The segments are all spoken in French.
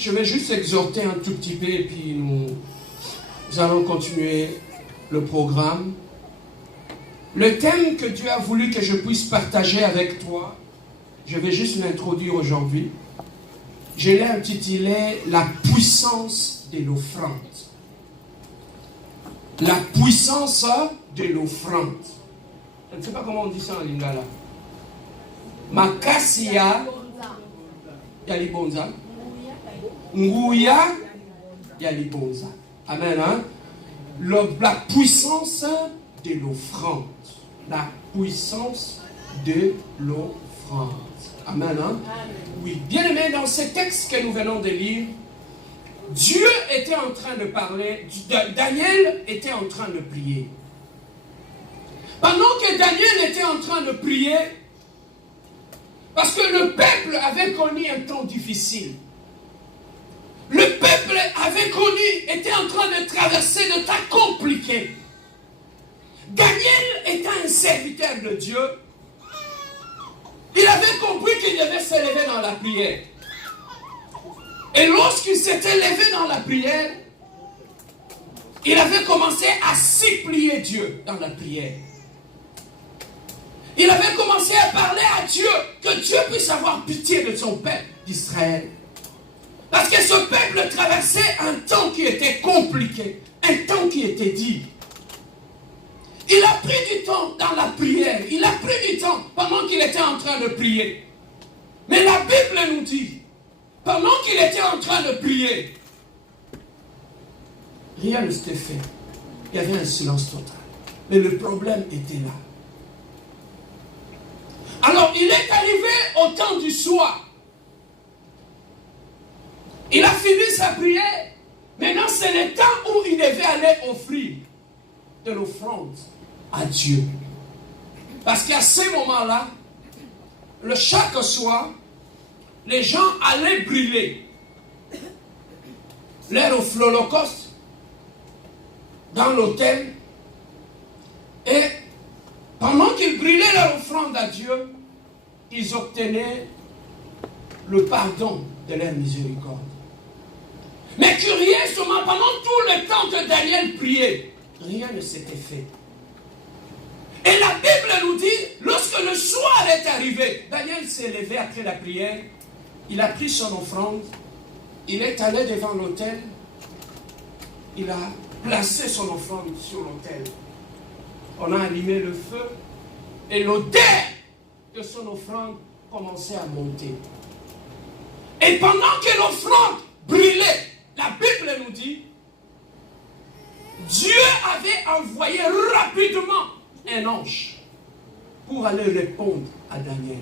je vais juste exhorter un tout petit peu et puis nous allons continuer le programme. Le thème que Dieu a voulu que je puisse partager avec toi, je vais juste l'introduire aujourd'hui. Je l'ai intitulé « La puissance de l'offrande ». La puissance de l'offrande. Je ne sais pas comment on dit ça en lingala. Makasia Yalibonza. Nguya Yalibonza. Amen. Hein? La puissance de l'offrande. La puissance de l'offrande. Amen. Hein? Oui. Bien aimé, dans ce texte que nous venons de lire, Dieu était en train de parler, Daniel était en train de prier. Pendant que Daniel était en train de prier, parce que le peuple avait connu un temps difficile. Le peuple avait connu, était en train de traverser de temps compliqués. Daniel était un serviteur de Dieu. Il avait compris qu'il devait se lever dans la prière. Et lorsqu'il s'était levé dans la prière, il avait commencé à supplier Dieu dans la prière. Il avait commencé à parler à Dieu, que Dieu puisse avoir pitié de son peuple d'Israël. Parce que ce peuple traversait un temps qui était compliqué, un temps qui était dur. Il a pris du temps dans la prière, il a pris du temps pendant qu'il était en train de prier. Mais la Bible nous dit, pendant qu'il était en train de prier, rien ne s'était fait. Il y avait un silence total. Mais le problème était là. Alors, il est arrivé au temps du soir. Il a fini sa prière. Maintenant, c'est le temps où il devait aller offrir de l'offrande à Dieu. Parce qu'à ce moment-là, chaque soir, les gens allaient brûler leur holocauste dans l'autel. Et pendant qu'ils brûlaient leur offrande à Dieu, ils obtenaient le pardon de leur miséricorde. Mais curieusement, pendant tout le temps que Daniel priait, rien ne s'était fait. Et la Bible nous dit, lorsque le soir est arrivé, Daniel s'est levé après la prière, il a pris son offrande, il est allé devant l'autel, il a placé son offrande sur l'autel. On a allumé le feu et l'odeur de son offrande commençait à monter. Et pendant que l'offrande brûlait, la Bible nous dit, Dieu avait envoyé rapidement un ange pour aller répondre à Daniel.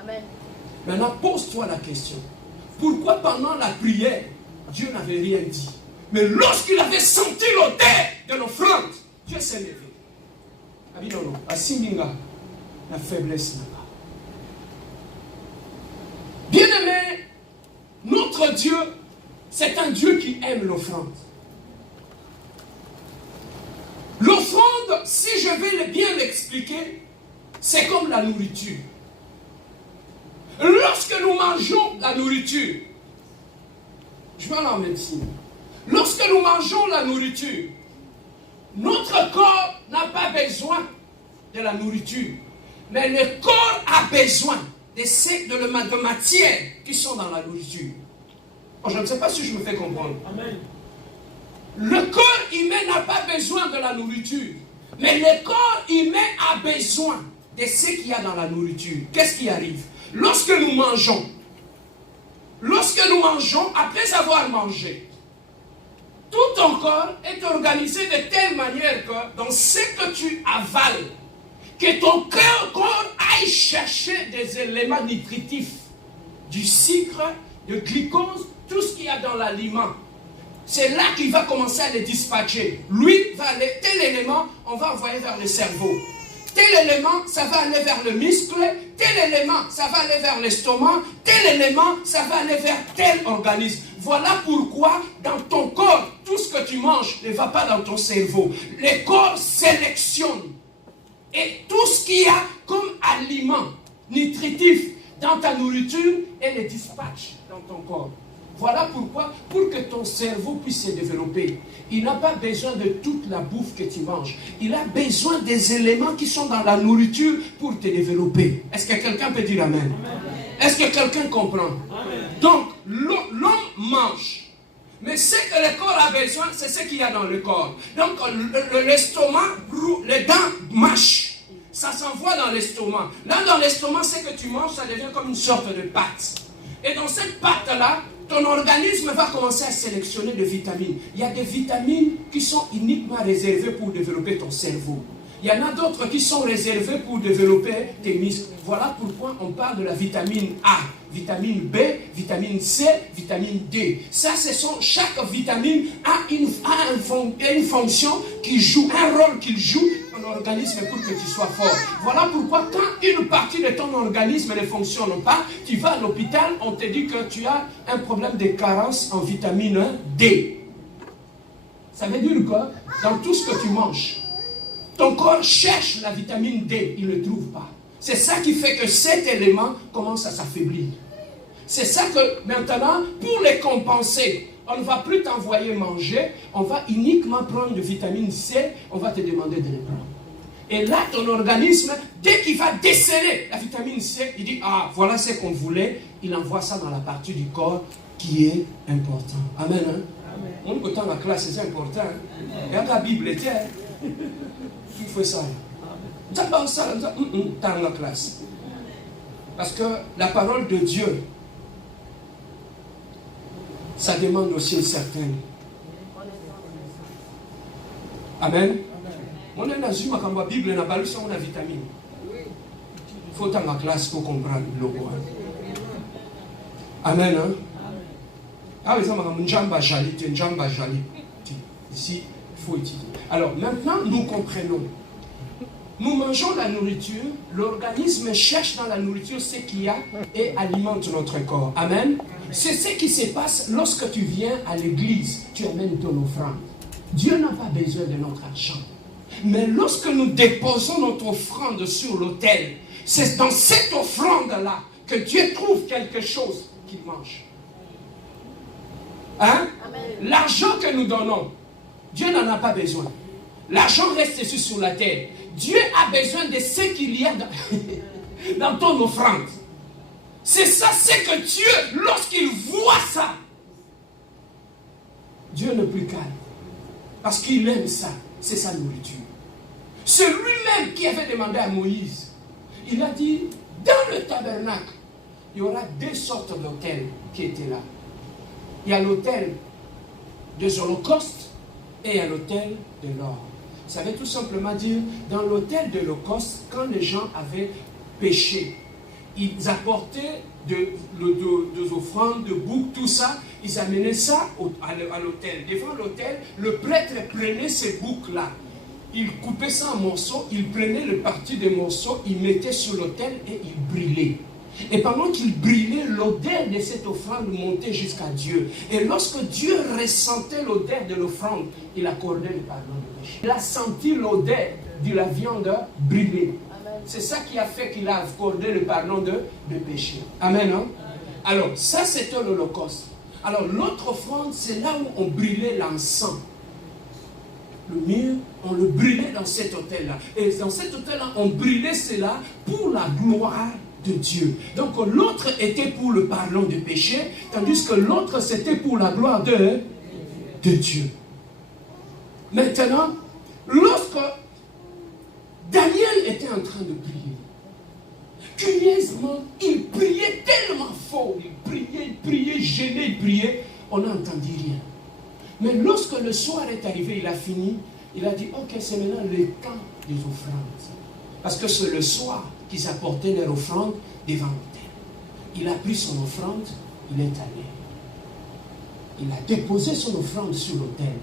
Amen. Maintenant, pose-toi la question. Pourquoi pendant la prière, Dieu n'avait rien dit? Mais lorsqu'il avait senti l'odeur de l'offrande, Dieu s'est levé. Abinono, à Siminga, la faiblesse là-bas. Bien-aimé, notre Dieu, c'est un Dieu qui aime l'offrande. L'offrande, si je vais bien l'expliquer, c'est comme la nourriture. Lorsque nous mangeons la nourriture, je vais aller en médecine. Lorsque nous mangeons la nourriture, notre corps n'a pas besoin de la nourriture, mais le corps a besoin de matières qui sont dans la nourriture. Bon, je ne sais pas si je me fais comprendre. Amen. Le corps humain n'a pas besoin de la nourriture, mais le corps humain a besoin de ce qu'il y a dans la nourriture. Qu'est-ce qui arrive? Lorsque nous mangeons, après avoir mangé, tout ton corps est organisé de telle manière que dans ce que tu avales, que ton corps aille chercher des éléments nutritifs, du sucre, du glucose, tout ce qu'il y a dans l'aliment. C'est là qu'il va commencer à les dispatcher. Lui va aller, tel élément, on va envoyer vers le cerveau. Tel élément, ça va aller vers le muscle. Tel élément, ça va aller vers l'estomac. Tel élément, ça va aller vers tel organisme. Voilà pourquoi dans ton corps, tout ce que tu manges ne va pas dans ton cerveau. Le corps sélectionne. Et tout ce qu'il y a comme aliment nutritif dans ta nourriture, elle les dispatche dans ton corps. Voilà pourquoi, pour que ton cerveau puisse se développer, il n'a pas besoin de toute la bouffe que tu manges. Il a besoin des éléments qui sont dans la nourriture pour te développer. Est-ce que quelqu'un peut dire Amen? Est-ce que quelqu'un comprend? Donc, l'homme mange. Mais ce que le corps a besoin, c'est ce qu'il y a dans le corps. Donc, l'estomac, les dents mâchent. Ça s'envoie dans l'estomac. Là, dans l'estomac, ce que tu manges, ça devient comme une sorte de pâte. Et dans cette pâte-là, ton organisme va commencer à sélectionner des vitamines. Il y a des vitamines qui sont uniquement réservées pour développer ton cerveau. Il y en a d'autres qui sont réservées pour développer tes muscles. Voilà pourquoi on parle de la vitamine A, vitamine B, vitamine C, vitamine D. Ça, chaque vitamine a une fonction qui joue, un rôle qu'il joue dans l'organisme pour que tu sois fort. Voilà pourquoi quand une partie de ton organisme ne fonctionne pas, tu vas à l'hôpital, on te dit que tu as un problème de carence en vitamine D. Ça veut dire quoi? Dans tout ce que tu manges, ton corps cherche la vitamine D, il ne trouve pas. C'est ça qui fait que cet élément commence à s'affaiblir. C'est ça que maintenant, pour les compenser, on ne va plus t'envoyer manger, on va uniquement prendre de vitamine C, on va te demander de les prendre. Et là, ton organisme, dès qu'il va déceler la vitamine C, il dit, ah, voilà ce qu'on voulait, il envoie ça dans la partie du corps qui est important. Amen. Hein? Amen. On peut dans la classe, c'est important. Hein? Regarde la Bible, tiens. Il faut ça. Dans la classe. Parce que la parole de Dieu, ça demande aussi une certaine. Amen. On est dans une Bible, on a balu sur la vitamine. Il faut dans la classe pour comprendre le roi. Amen. Hein? Ah, mais ça m'a jamba jali, jamba jali. Ici, il faut étudier. Alors, maintenant, nous comprenons. Nous mangeons la nourriture, l'organisme cherche dans la nourriture ce qu'il y a et alimente notre corps. Amen. C'est ce qui se passe lorsque tu viens à l'église, tu amènes ton offrande. Dieu n'a pas besoin de notre argent. Mais lorsque nous déposons notre offrande sur l'autel, c'est dans cette offrande-là que Dieu trouve quelque chose qu'il mange. Hein? L'argent que nous donnons, Dieu n'en a pas besoin. L'argent reste sur la terre. Dieu a besoin de ce qu'il y a dans ton offrande. C'est ça, c'est que Dieu, lorsqu'il voit ça, Dieu n'est plus calme. Parce qu'il aime ça. C'est sa nourriture. C'est lui-même qui avait demandé à Moïse. Il a dit, dans le tabernacle, il y aura deux sortes d'autels qui étaient là. Il y a l'autel des holocaustes et il y a l'autel de l'or. Ça veut tout simplement dire, dans l'autel de l'Holocauste, quand les gens avaient péché, ils apportaient des offrandes, de boucs, tout ça, ils amenaient ça à l'autel. Devant l'autel, le prêtre prenait ces boucs-là. Il coupait ça en morceaux, il prenait le parti des morceaux, il mettait sur l'autel et il brûlait. Et pendant qu'il brûlait, l'odeur de cette offrande montait jusqu'à Dieu. Et lorsque Dieu ressentait l'odeur de l'offrande, il accordait le pardon de péché. Il a senti l'odeur de la viande brûlée. C'est ça qui a fait qu'il a accordé le pardon de péché. Amen. Hein? Alors, ça c'était l'Holocauste. Alors, l'autre offrande, c'est là où on brûlait l'encens. Le mur, on le brûlait dans cet autel-là. Et dans cet autel-là, on brûlait cela pour la gloire de Dieu. Donc l'autre était pour le pardon de péché, tandis que l'autre c'était pour la gloire de Dieu. Maintenant, lorsque Daniel était en train de prier, curieusement, il priait tellement fort, il priait, gêné, il priait, on n'entendit rien. Mais lorsque le soir est arrivé, il a fini, il a dit, ok, c'est maintenant le temps des offrandes. Parce que c'est le soir qu'ils apportaient leur offrande devant l'autel. Il a pris son offrande, il est allé. Il a déposé son offrande sur l'autel.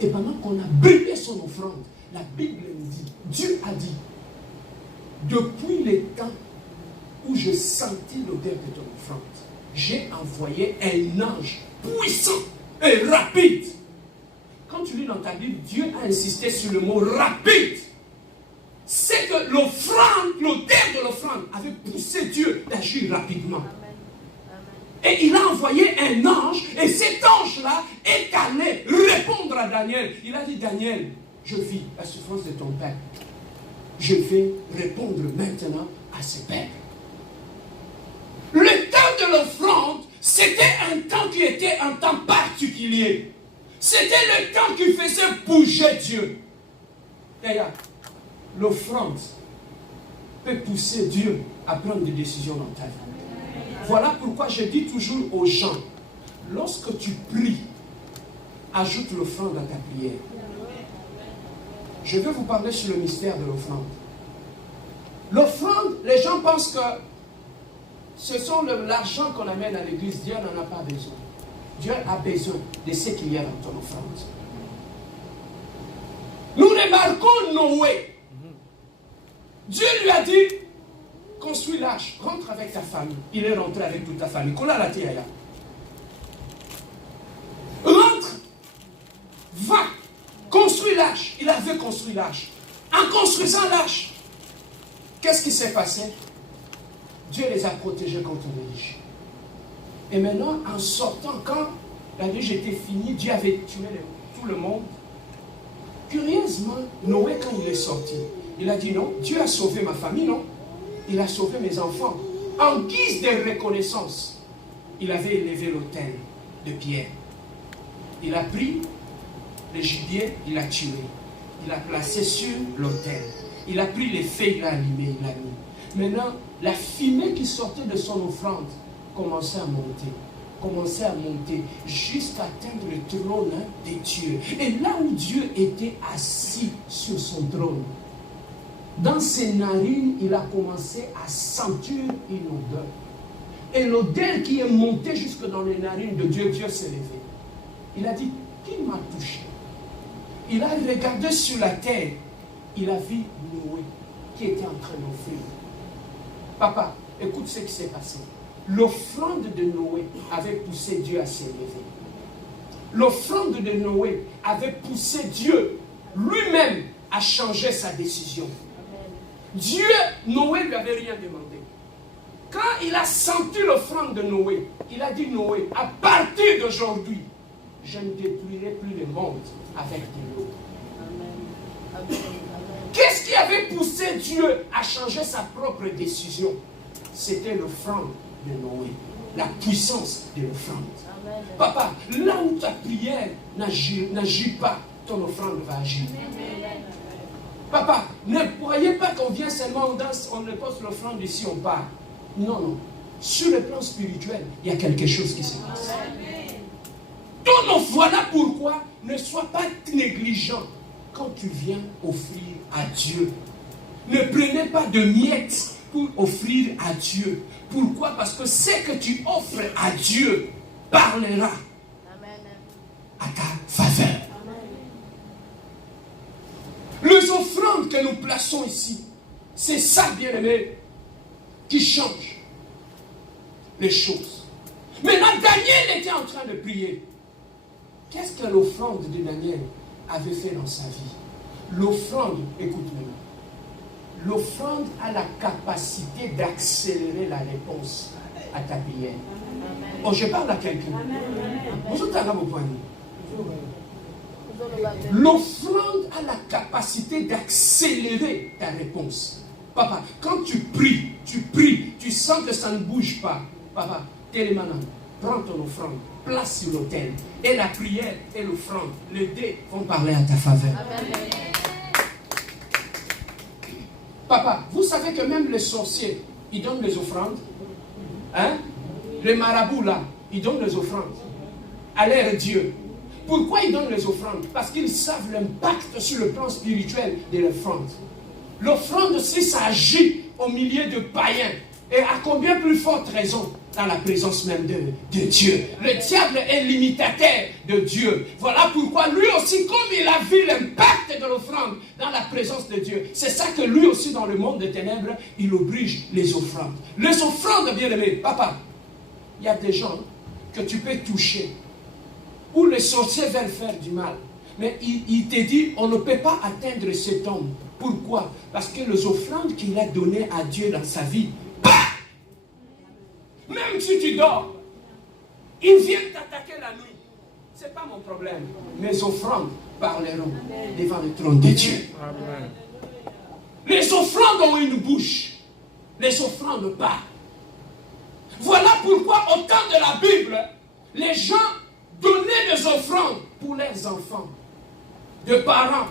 Et pendant qu'on a brûlé son offrande, la Bible dit, Dieu a dit, depuis le temps où je sentis l'odeur de ton offrande, j'ai envoyé un ange puissant et rapide. Quand tu lis dans ta Bible, Dieu a insisté sur le mot rapide. C'est que l'offrande, l'odeur de l'offrande avait poussé Dieu d'agir rapidement. Et il a envoyé un ange, et cet ange-là est allé répondre à Daniel. Il a dit, Daniel, je vis la souffrance de ton père. Je vais répondre maintenant à ce père. Le temps de l'offrande, c'était un temps qui était un temps particulier. C'était le temps qui faisait bouger Dieu. D'ailleurs, l'offrande peut pousser Dieu à prendre des décisions dans ta vie. Voilà pourquoi je dis toujours aux gens, lorsque tu pries, ajoute l'offrande à ta prière. Je vais vous parler sur le mystère de l'offrande. L'offrande, les gens pensent que ce sont l'argent qu'on amène à l'église. Dieu n'en a pas besoin. Dieu a besoin de ce qu'il y a dans ton offrande. Nous remarquons Noé. Dieu lui a dit, construis l'arche, rentre avec ta famille. Il est rentré avec toute ta famille. Rentre, va, construis l'arche. Il avait construit l'arche. En construisant l'arche, qu'est-ce qui s'est passé? Dieu les a protégés contre les riches. Et maintenant, en sortant, quand la neige était finie, Dieu avait tué tout le monde. Curieusement, Noé, quand il est sorti, il a dit non, Dieu a sauvé ma famille, non? Il a sauvé mes enfants. En guise de reconnaissance, il avait élevé l'autel de pierre. Il a pris le gibier, il a tué. Il a placé sur l'autel. Il a pris les feuilles, il a allumé, il a mis. Maintenant, la fumée qui sortait de son offrande commençait à monter jusqu'à atteindre le trône de Dieu. Et là où Dieu était assis sur son trône, dans ses narines, il a commencé à sentir une odeur. Et l'odeur qui est montée jusque dans les narines de Dieu, Dieu s'est levé. Il a dit, qui m'a touché? Il a regardé sur la terre. Il a vu Noé qui était en train d'offrir. Papa, écoute ce qui s'est passé. L'offrande de Noé avait poussé Dieu à s'élever. L'offrande de Noé avait poussé Dieu lui-même à changer sa décision. Dieu, Noé ne lui avait rien demandé. Quand il a senti l'offrande de Noé, il a dit, Noé, à partir d'aujourd'hui, je ne détruirai plus le monde avec de l'eau. Qu'est-ce qui avait poussé Dieu à changer sa propre décision? C'était l'offrande de Noé, la puissance de l'offrande. Papa, là où ta prière n'agit pas, ton offrande va agir. Papa, ne croyez pas qu'on vient seulement, on ne pose l'offrande ici, on part. Non, non. Sur le plan spirituel, il y a quelque chose qui se passe. Donc voilà pourquoi ne sois pas négligent quand tu viens offrir à Dieu. Ne prenez pas de miettes pour offrir à Dieu. Pourquoi? Parce que ce que tu offres à Dieu parlera à ta faveur. Les offrandes que nous plaçons ici, c'est ça, bien-aimé, qui change les choses. Maintenant, Daniel était en train de prier. Qu'est-ce que l'offrande de Daniel avait fait dans sa vie? L'offrande, écoute maintenant, l'offrande a la capacité d'accélérer la réponse à ta prière. Oh, je parle à quelqu'un. Vous êtes à vos poignets. L'offrande a la capacité d'accélérer ta réponse. Papa, quand tu pries, tu sens que ça ne bouge pas. Papa, télémanam, prends ton offrande, place sur l'autel. Et la prière et l'offrande, les deux vont parler à ta faveur. Amen. Papa, vous savez que même les sorciers, ils donnent les offrandes. Hein? Les marabouts là, ils donnent les offrandes à leur Dieu. Pourquoi ils donnent les offrandes? Parce qu'ils savent l'impact sur le plan spirituel de l'offrande. L'offrande, si ça agit au milieu de païens, et à combien plus forte raison dans la présence même de Dieu. Le diable est l'imitateur de Dieu. Voilà pourquoi lui aussi, comme il a vu l'impact de l'offrande dans la présence de Dieu, c'est ça que lui aussi dans le monde des ténèbres, il oblige les offrandes. Les offrandes, bien-aimés, papa, il y a des gens que tu peux toucher, où les sorciers veulent faire du mal. Mais il te dit, on ne peut pas atteindre cet homme. Pourquoi? Parce que les offrandes qu'il a données à Dieu dans sa vie, bah! Même si tu dors, Ils viennent t'attaquer la nuit. Ce n'est pas mon problème. Mes offrandes parleront devant le trône de Dieu. Amen. Les offrandes ont une bouche. Les offrandes parlent. Voilà pourquoi au temps de la Bible, les gens donnaient des offrandes pour leurs enfants, de parents.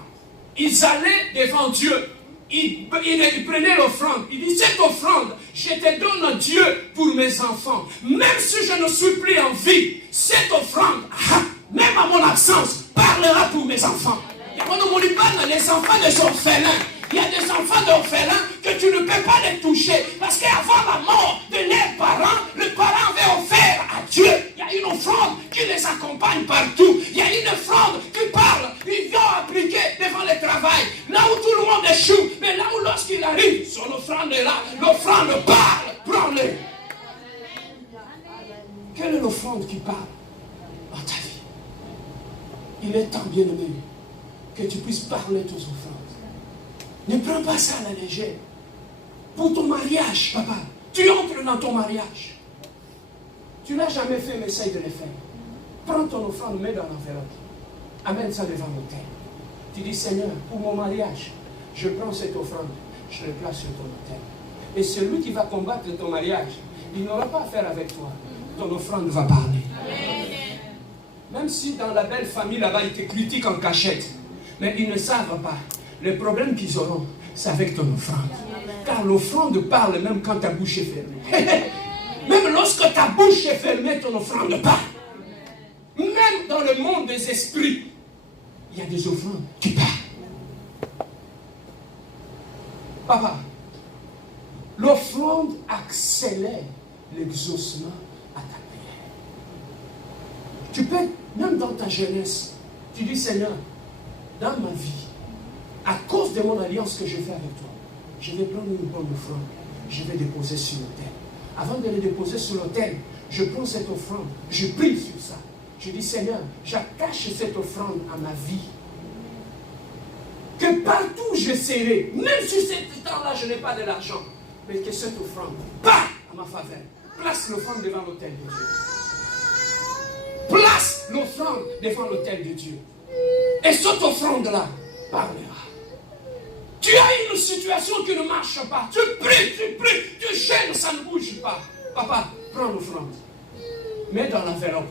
Ils allaient devant Dieu. Ils prenaient l'offrande. Ils disaient, cette offrande, je te donne Dieu pour mes enfants. Même si je ne suis plus en vie, cette offrande, même à mon absence, parlera pour mes enfants. Et on n'oublie pas les enfants des orphelins. Il y a des enfants d'orphelins que tu ne peux pas les toucher. Parce qu'avant la mort de leurs parents, le parent avait offert à Dieu. Il y a une offrande qui les accompagne partout. Il y a une offrande qui parle. Ils vont appliquer devant le travail. Là où tout le monde échoue. Mais là où lorsqu'il arrive, son offrande est là. L'offrande parle. Prends-le. Quelle est l'offrande qui parle dans ta vie? Il est temps, bien-aimé, que tu puisses parler tes offrandes. Ne prends pas ça à la légère. Pour ton mariage, papa, tu entres dans ton mariage. Tu ne l'as jamais fait, mais essaye de le faire. Prends ton offrande, mets dans l'enveloppe. Amène ça devant l'autel. Tu dis, Seigneur, pour mon mariage, je prends cette offrande, je le place sur ton autel. Et celui qui va combattre ton mariage, il n'aura pas affaire avec toi. Ton offrande va parler. Même si dans la belle famille là-bas, ils te critiquent en cachette, mais ils ne savent pas. Le problème qu'ils auront, c'est avec ton offrande. Car l'offrande parle même quand ta bouche est fermée. Même lorsque ta bouche est fermée, ton offrande parle. Même dans le monde des esprits, il y a des offrandes qui parlent. Papa, l'offrande accélère l'exaucement à ta prière. Tu peux, même dans ta jeunesse, tu dis, Seigneur, dans ma vie, à cause de mon alliance que je fais avec toi, je vais prendre une bonne offrande, je vais déposer sur l'autel. Avant de le déposer sur l'autel, je prends cette offrande, je prie sur ça. Je dis, Seigneur, j'attache cette offrande à ma vie. Que partout je serai, même si ce temps-là je n'ai pas de l'argent, mais que cette offrande part à ma faveur. Place l'offrande devant l'autel de Dieu. Place l'offrande devant l'autel de Dieu. Et cette offrande-là parlera. Tu as une situation qui ne marche pas. Tu pries, tu gênes, ça ne bouge pas. Papa, prends l'offrande. Mets dans l'enveloppe.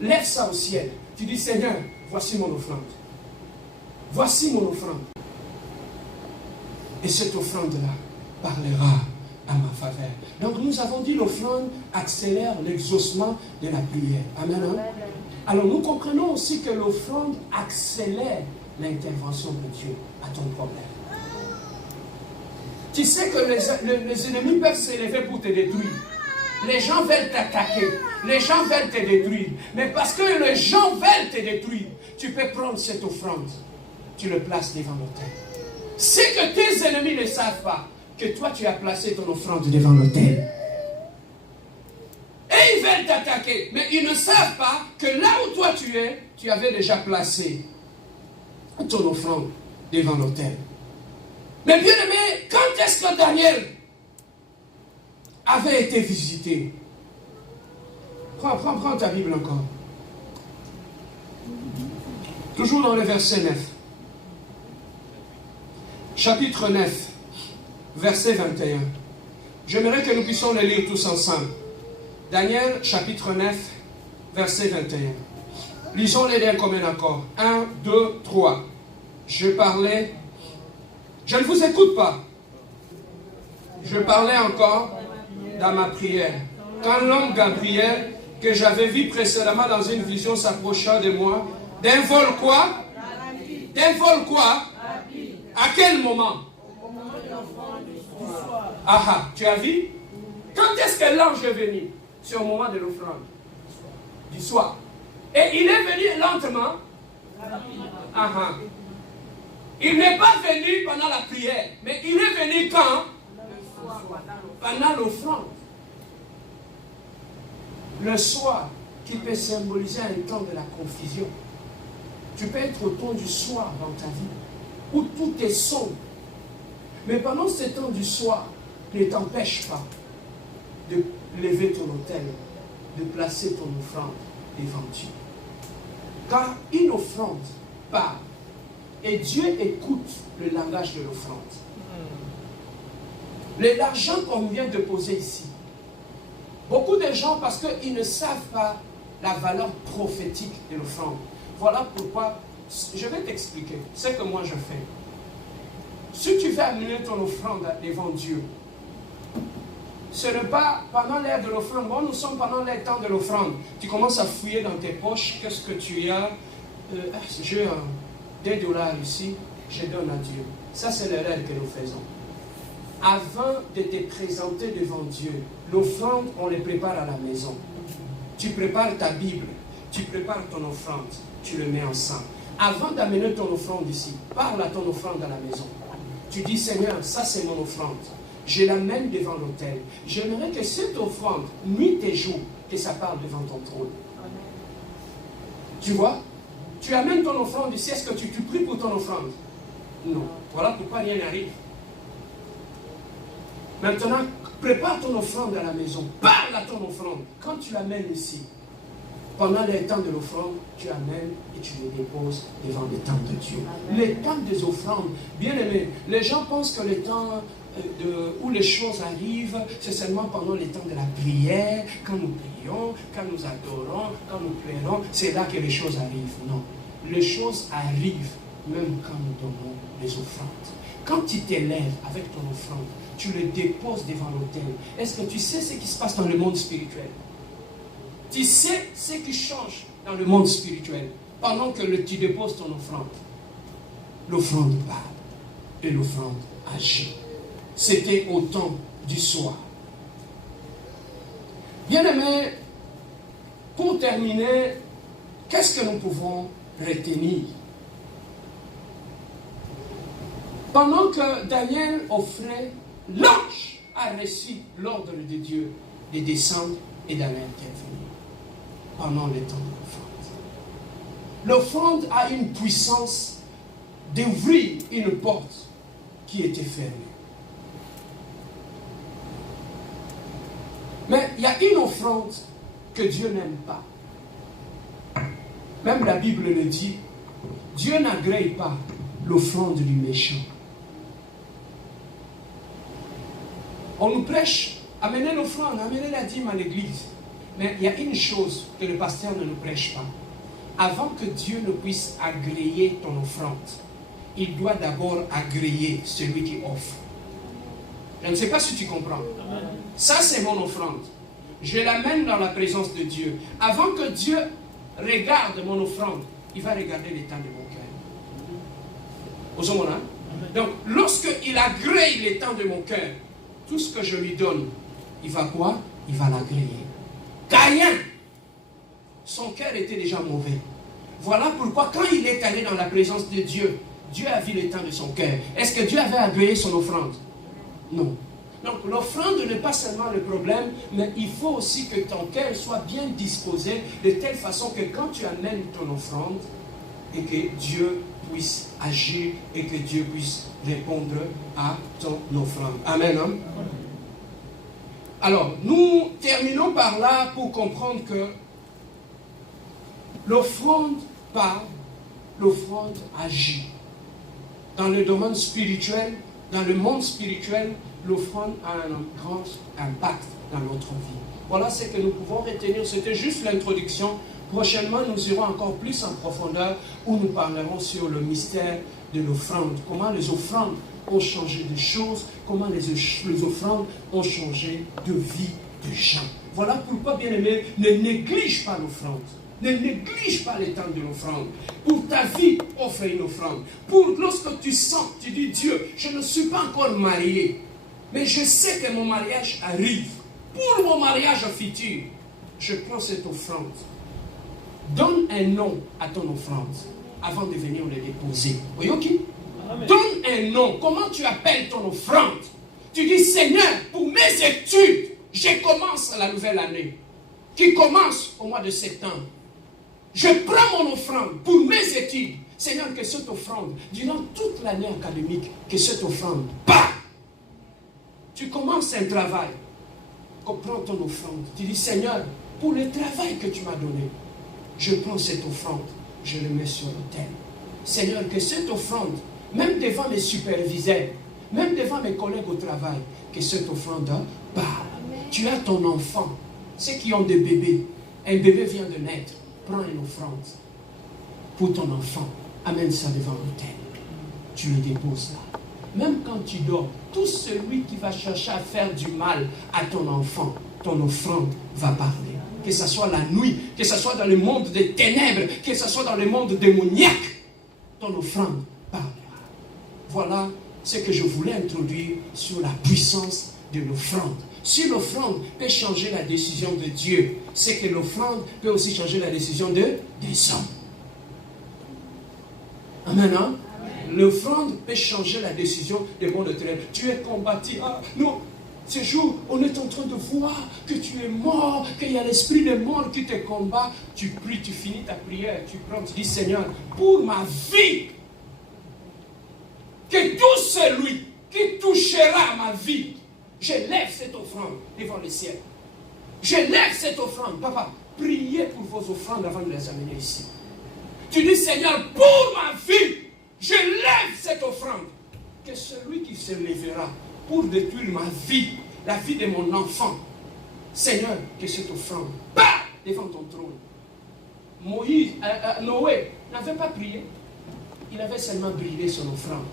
Lève ça au ciel. Tu dis, Seigneur, voici mon offrande. Voici mon offrande. Et cette offrande-là parlera à ma faveur. Donc nous avons dit l'offrande accélère l'exaucement de la prière. Amen. Hein? Alors nous comprenons aussi que l'offrande accélère l'intervention de Dieu à ton problème. Tu sais que les ennemis peuvent s'élever pour te détruire. Les gens veulent t'attaquer. Les gens veulent te détruire. Mais parce que les gens veulent te détruire, tu peux prendre cette offrande. Tu le places devant l'autel. C'est que tes ennemis ne savent pas que toi tu as placé ton offrande devant l'autel. Et ils veulent t'attaquer. Mais ils ne savent pas que là où toi tu es, tu avais déjà placé ton offrande devant l'autel. Mais bien aimé, quand est-ce que Daniel avait été visité? Prends ta Bible encore. Toujours dans le verset 9. Chapitre 9, verset 21. J'aimerais que nous puissions le lire tous ensemble. Daniel, chapitre 9, verset 21. Lisons-les d'un commun accord. 1, 2, 3. Je parlais. Je ne vous écoute pas. Je parlais encore dans ma prière. Quand l'homme Gabriel, que j'avais vu précédemment dans une vision, s'approcha de moi, d'un vol quoi? D'un vol quoi? À quel moment? Ah, tu as vu? Quand est-ce que l'ange est venu? C'est au moment de l'offrande. Du soir. Et il est venu lentement. Ah. Il n'est pas venu pendant la prière, mais il est venu quand? Pendant l'offrande. Le soir, qui peut symboliser un temps de la confusion. Tu peux être au temps du soir dans ta vie, où tout est sombre. Mais pendant ce temps du soir, ne t'empêche pas de lever ton autel de placer ton offrande devant Dieu. Car une offrande parle. Et Dieu écoute le langage de l'offrande. L'argent qu'on vient de poser ici. Beaucoup de gens, parce qu'ils ne savent pas la valeur prophétique de l'offrande. Voilà pourquoi, je vais t'expliquer ce que moi je fais. Si tu veux amener ton offrande devant Dieu, ce n'est pas pendant l'heure de l'offrande. Bon, nous sommes pendant le temps de l'offrande. Tu commences à fouiller dans tes poches. Qu'est-ce que tu as? J'ai $2 ici. Je donne à Dieu. Ça, c'est l'erreur que nous faisons. Avant de te présenter devant Dieu, l'offrande, on les prépare à la maison. Tu prépares ta Bible. Tu prépares ton offrande. Tu le mets ensemble. Avant d'amener ton offrande ici, parle à ton offrande à la maison. Tu dis, Seigneur, ça c'est mon offrande. Je l'amène devant l'autel. J'aimerais que cette offrande, nuit et jour, que ça parle devant ton trône. Tu vois? Tu amènes ton offrande ici. Est-ce que tu pries pour ton offrande? Non. Voilà pourquoi rien n'arrive. Maintenant, prépare ton offrande à la maison. Parle à ton offrande. Quand tu l'amènes ici, pendant les temps de l'offrande, tu amènes et tu le déposes devant le temps de Dieu. Les temps des offrandes, bien aimés, les gens pensent que le temps où les choses arrivent, c'est seulement pendant les temps de la prière, quand nous prions, quand nous adorons, quand nous pleurons, c'est là que les choses arrivent. Non, les choses arrivent même quand nous donnons les offrandes. Quand tu t'élèves avec ton offrande, tu le déposes devant l'autel. Est-ce que tu sais ce qui se passe dans le monde spirituel? Tu sais ce qui change dans le monde spirituel pendant que tu déposes ton offrande. L'offrande parle et l'offrande agit. C'était au temps du soir. Bien aimé, pour terminer, qu'est-ce que nous pouvons retenir? Pendant que Daniel offrait, l'ange a reçu l'ordre de Dieu de descendre et d'aller intervenir pendant le temps de l'offrande. L'offrande a une puissance d'ouvrir une porte qui était fermée. Mais il y a une offrande que Dieu n'aime pas. Même la Bible le dit, Dieu n'agrée pas l'offrande du méchant. On nous prêche, amenez l'offrande, amenez la dîme à l'église. Mais il y a une chose que le pasteur ne nous prêche pas. Avant que Dieu ne puisse agréer ton offrande, il doit d'abord agréer celui qui offre. Je ne sais pas si tu comprends. Ça, c'est mon offrande. Je l'amène dans la présence de Dieu. Avant que Dieu regarde mon offrande, il va regarder l'état de mon cœur. Vous comprenez? Donc, lorsqu'il agrée l'état de mon cœur, tout ce que je lui donne, il va quoi? Il va l'agréer. Caïn, son cœur était déjà mauvais. Voilà pourquoi quand il est allé dans la présence de Dieu, Dieu a vu l'état de son cœur. Est-ce que Dieu avait agréé son offrande? Non. Donc l'offrande n'est pas seulement le problème, mais il faut aussi que ton cœur soit bien disposé de telle façon que quand tu amènes ton offrande, et que Dieu puisse agir et que Dieu puisse répondre à ton offrande. Amen. Hein? Alors, nous terminons par là pour comprendre que l'offrande parle, l'offrande agit. Dans le domaine spirituel, dans le monde spirituel, l'offrande a un grand impact dans notre vie. Voilà ce que nous pouvons retenir. C'était juste l'introduction. Prochainement, nous irons encore plus en profondeur où nous parlerons sur le mystère de l'offrande. Comment les offrandes ont changé de choses, comment les offrandes ont changé de vie de gens. Voilà pourquoi, bien-aimé, ne néglige pas l'offrande. Ne néglige pas les temps de l'offrande. Pour ta vie, offre une offrande. Pour lorsque tu sens, tu dis, Dieu, je ne suis pas encore marié, mais je sais que mon mariage arrive. Pour mon mariage futur, je prends cette offrande. Donne un nom à ton offrande avant de venir le déposer. Oui, ok? Amen. Donne un nom. Comment tu appelles ton offrande? Tu dis, Seigneur, pour mes études, je commence la nouvelle année, qui commence au mois de septembre. Je prends mon offrande pour mes études. Seigneur, que cette offrande, durant toute l'année académique, que cette offrande, bah! Tu commences un travail. Prends ton offrande. Tu dis, Seigneur, pour le travail que tu m'as donné, je prends cette offrande, je le mets sur l'autel. Seigneur, que cette offrande, même devant mes superviseurs, même devant mes collègues au travail, que cette offrande parle. Tu as ton enfant, ceux qui ont des bébés, un bébé vient de naître, prends une offrande pour ton enfant, amène ça devant l'autel. Tu le déposes là. Même quand tu dors, tout celui qui va chercher à faire du mal à ton enfant, ton offrande va parler. Que ce soit la nuit, que ce soit dans le monde des ténèbres, que ce soit dans le monde démoniaque, ton offrande parlera. Voilà ce que je voulais introduire sur la puissance de l'offrande. Si l'offrande peut changer la décision de Dieu, c'est que l'offrande peut aussi changer la décision des hommes. Amen, hein? L'offrande peut changer la décision des mondes de ténèbres. Tu es combattu. Ah, non, ce jour, on est en train de voir que tu es mort, qu'il y a l'esprit de mort qui te combat. Tu pries, tu finis ta prière, tu prends, tu dis Seigneur, pour ma vie, que tout celui qui touchera ma vie, je lève cette offrande devant le ciel. Je lève cette offrande. Papa, priez pour vos offrandes avant de les amener ici. Tu dis Seigneur, pour ma vie, je lève cette offrande. Que celui qui se lèvera pour détruire ma vie, la vie de mon enfant, Seigneur, que cette offrande part devant ton trône. Noé n'avait pas prié. Il avait seulement brûlé son offrande.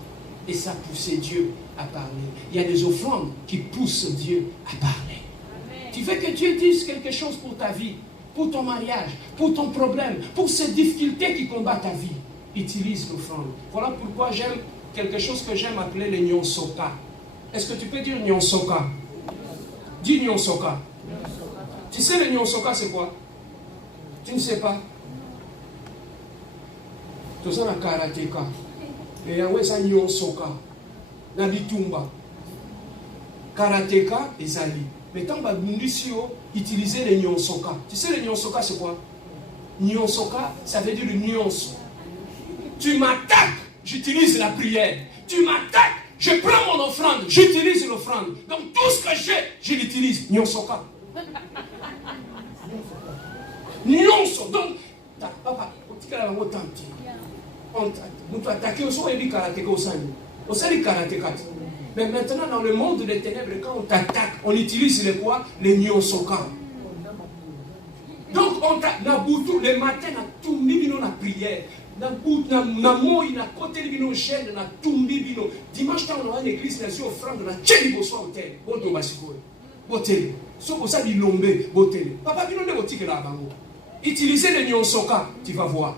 Et ça poussait Dieu à parler. Il y a des offrandes qui poussent Dieu à parler. Amen. Tu veux que Dieu dise quelque chose pour ta vie, pour ton mariage, pour ton problème, pour ces difficultés qui combattent ta vie. Utilise l'offrande. Voilà pourquoi j'aime quelque chose que j'aime appeler le nyonsoka. Est-ce que tu peux dire nyonsoka? Dis nyonsoka. Tu sais le nyonsoka c'est quoi? Tu ne sais pas? Tu sais la karateka. Et il y a nyonsoka. Na bitumba. Karateka et zali. Mais tant que utiliser le nyonsoka. Tu sais le nyonsoka c'est quoi? Nyonsoka, ça veut dire une nuance. Tu m'attaques, j'utilise la prière. Tu m'attaques, je prends mon offrande, j'utilise l'offrande. Donc tout ce que j'ai, je l'utilise. Nyonsoka. Nyonso. Donc, papa, on t'a attaqué au son et dit karatéka au sani. On sait les karatéka. Mais maintenant, dans le monde des ténèbres, quand on t'attaque, on utilise les quoi? Les nyonsoka. Donc, on t'a naboutou, le matin, on a tout mis dans la prière. Dimanche, quand on a une église, on a offrande, on a tchéli bosso hôtel. Boto basiko. Botel. So ça dit lombe, botel. Papa, tu n'as pas dit que là, utilisez les nyonsoka, tu vas voir.